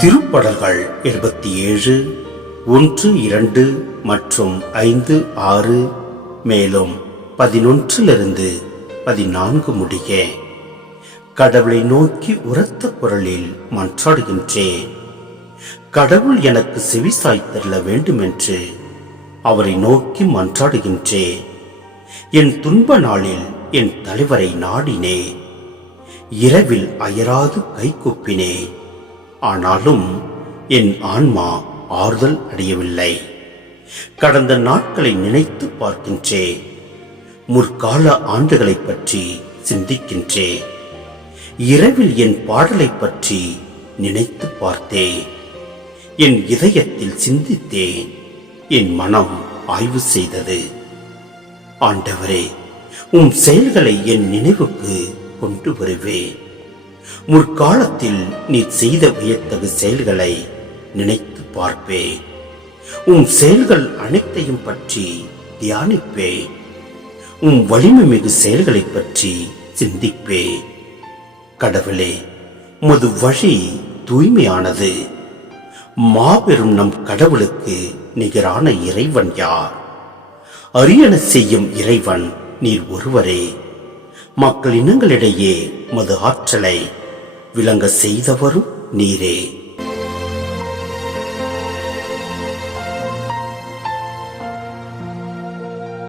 திருப்படல்கள் 27 1, 2 மற்றும் 5, 6 மேலும் 11 14 முடிய. கடவுளை நோக்கி உரத்த குரலில் மன்றாடுகின்றேன். கடவுள் எனக்கு செவிசாய்த்தருள வேண்டுமென்று அவரை நோக்கி மன்றாடுகின்றேன். என் துன்ப நாளில் என் தலைவரை நாடினே. இரவில் அயராது கைகூப்பினே. ஆனாலும் என் ஆன்மா ஆறுதல் அடையவில்லை. கடந்த நாட்களை நினைத்து பார்க்கின்றேன். முற்கால ஆண்டுகளை பற்றி சிந்திக்கின்றேன். இரவில் என் பாடலை பற்றி நினைத்து பார்த்தேன். என் இதயத்தில் சிந்தித்தேன். என் மனம் ஆய்வு செய்தது. ஆண்டவரே, உம் செயல்களை என் நினைவுக்கு கொண்டு வருவேன். முற்காலத்தில் நீ செய்த வியத்தகு செயல்களை நினைத்து பார்ப்பேன். உம் செயல்கள் அனைத்தையும் பற்றி தியானிப்பேன். உம் வலிமை மிகு செயல்களை பற்றி சிந்திப்பேன். கடவுளே, உமது வழி தூய்மையானது. மாபெரும் நம் கடவுளுக்கு நிகரான இறைவன் யார்? அரியன செய்யும் இறைவன் நீர் ஒருவரே. மக்கள் இனங்களிடையே உமது ஆற்றலை விளங்க செய்தவரும் நீரே.